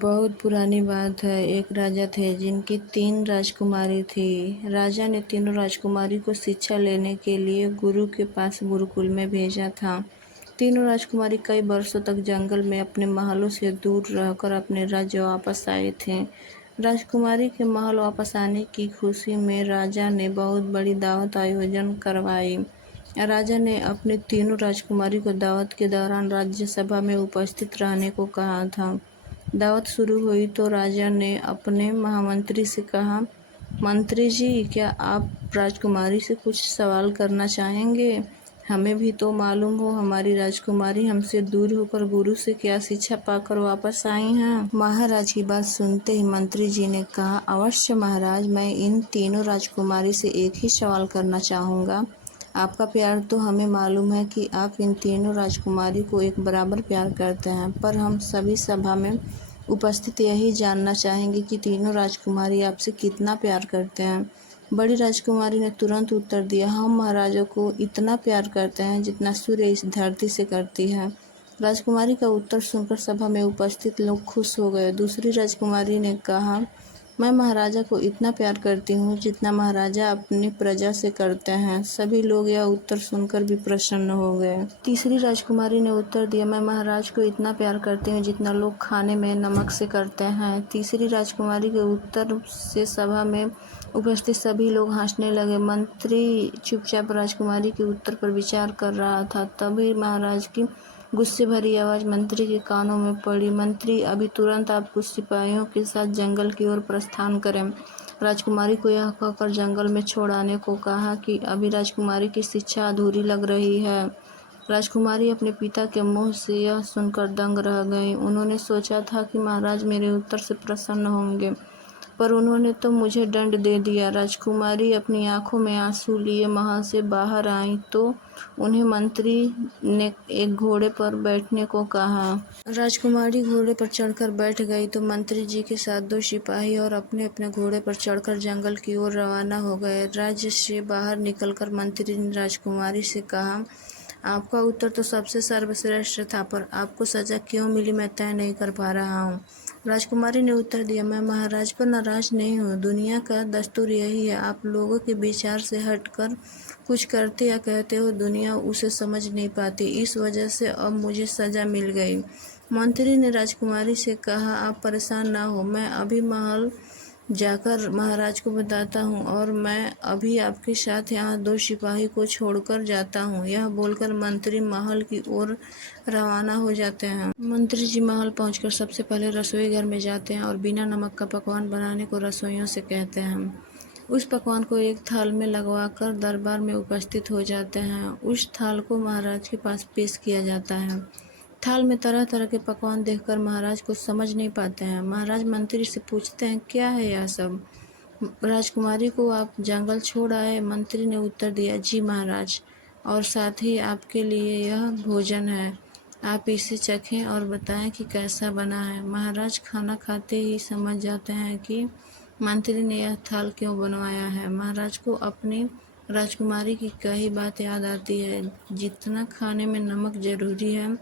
बहुत पुरानी बात है। एक राजा थे जिनकी 3 राजकुमारी थी। राजा ने तीनों राजकुमारी को शिक्षा लेने के लिए गुरु के पास गुरुकुल में भेजा था। तीनों राजकुमारी कई वर्षों तक जंगल में अपने महलों से दूर रहकर अपने राज्य वापस आई थीं। राजकुमारी के महल वापस आने की खुशी में राजा ने बहुत बड़ी दावत आयोजन करवाई। राजा ने अपनी तीनों राजकुमारी को दावत के दौरान राज्यसभा में उपस्थित रहने को कहा था। दावत शुरू हुई तो राजा ने अपने महामंत्री से कहा, मंत्री जी, क्या आप राजकुमारी से कुछ सवाल करना चाहेंगे? हमें भी तो मालूम हो हमारी राजकुमारी हमसे दूर होकर गुरु से क्या शिक्षा पाकर वापस आई हैं। महाराज की बात सुनते ही मंत्री जी ने कहा, अवश्य महाराज, मैं इन तीनों राजकुमारी से एक ही सवाल करना चाहूँगा। आपका प्यार तो हमें मालूम है कि आप इन तीनों राजकुमारी को एक बराबर प्यार करते हैं, पर हम सभी सभा में उपस्थित यही जानना चाहेंगे कि तीनों राजकुमारी आपसे कितना प्यार करते हैं। बड़ी राजकुमारी ने तुरंत उत्तर दिया, हम महाराजों को इतना प्यार करते हैं जितना सूर्य इस धरती से करती है। राजकुमारी का उत्तर सुनकर सभा में उपस्थित लोग खुश हो गए। दूसरी राजकुमारी ने कहा, मैं महाराजा को इतना प्यार करती हूँ जितना महाराजा अपनी प्रजा से करते हैं। सभी लोग यह उत्तर सुनकर भी प्रसन्न हो गए। तीसरी राजकुमारी ने उत्तर दिया, मैं महाराज को इतना प्यार करती हूँ जितना लोग खाने में नमक से करते हैं। तीसरी राजकुमारी के उत्तर से सभा में उपस्थित सभी लोग हंसने लगे। मंत्री चुपचाप राजकुमारी के उत्तर पर विचार कर रहा था। तभी महाराज की गुस्से भरी आवाज़ मंत्री के कानों में पड़ी, मंत्री, अभी तुरंत आप कुछ सिपाहियों के साथ जंगल की ओर प्रस्थान करें। राजकुमारी को यह कहकर जंगल में छोड़ आने को कहा कि अभी राजकुमारी की शिक्षा अधूरी लग रही है। राजकुमारी अपने पिता के मुंह से यह सुनकर दंग रह गई। उन्होंने सोचा था कि महाराज मेरे उत्तर से प्रसन्न होंगे, पर उन्होंने तो मुझे दंड दे दिया। राजकुमारी अपनी आंखों में आंसू लिए महल से बाहर आई तो उन्हें मंत्री ने एक घोड़े पर बैठने को कहा। राजकुमारी घोड़े पर चढ़कर बैठ गई तो मंत्री जी के साथ 2 सिपाही और अपने अपने घोड़े पर चढ़कर जंगल की ओर रवाना हो गए। राज्य से बाहर निकलकर मंत्री ने राजकुमारी से कहा, आपका उत्तर तो सबसे सर्वश्रेष्ठ था, पर आपको सजा क्यों मिली मैं तय नहीं कर पा रहा हूँ। राजकुमारी ने उत्तर दिया, मैं महाराज पर नाराज नहीं हूँ। दुनिया का दस्तूर यही है, आप लोगों के विचार से हटकर कुछ करते या कहते हो, दुनिया उसे समझ नहीं पाती। इस वजह से अब मुझे सजा मिल गई। मंत्री ने राजकुमारी से कहा, आप परेशान ना हो, मैं अभी महल जाकर महाराज को बताता हूँ और मैं अभी आपके साथ यहाँ 2 सिपाही को छोड़कर जाता हूँ। यह बोलकर मंत्री महल की ओर रवाना हो जाते हैं। मंत्री जी महल पहुंचकर सबसे पहले रसोई घर में जाते हैं और बिना नमक का पकवान बनाने को रसोइयों से कहते हैं। उस पकवान को एक थाल में लगवाकर दरबार में उपस्थित हो जाते हैं। उस थाल को महाराज के पास पेश किया जाता है। थाल में तरह तरह के पकवान देखकर महाराज कुछ समझ नहीं पाते हैं। महाराज मंत्री से पूछते हैं, क्या है यह सब? राजकुमारी को आप जंगल छोड़ आए? मंत्री ने उत्तर दिया, जी महाराज, और साथ ही आपके लिए यह भोजन है, आप इसे चखें और बताएं कि कैसा बना है। महाराज खाना खाते ही समझ जाते हैं कि मंत्री ने यह थाल क्यों बनवाया है। महाराज को अपनी राजकुमारी की कही बात याद आती है, जितना खाने में नमक जरूरी है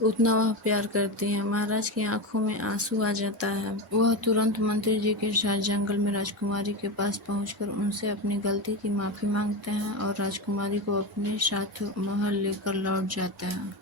उतना वह प्यार करती हैं। महाराज की आंखों में आंसू आ जाता है। वह तुरंत मंत्री जी के साथ जंगल में राजकुमारी के पास पहुंचकर उनसे अपनी गलती की माफ़ी मांगते हैं और राजकुमारी को अपने साथ महल लेकर लौट जाते हैं।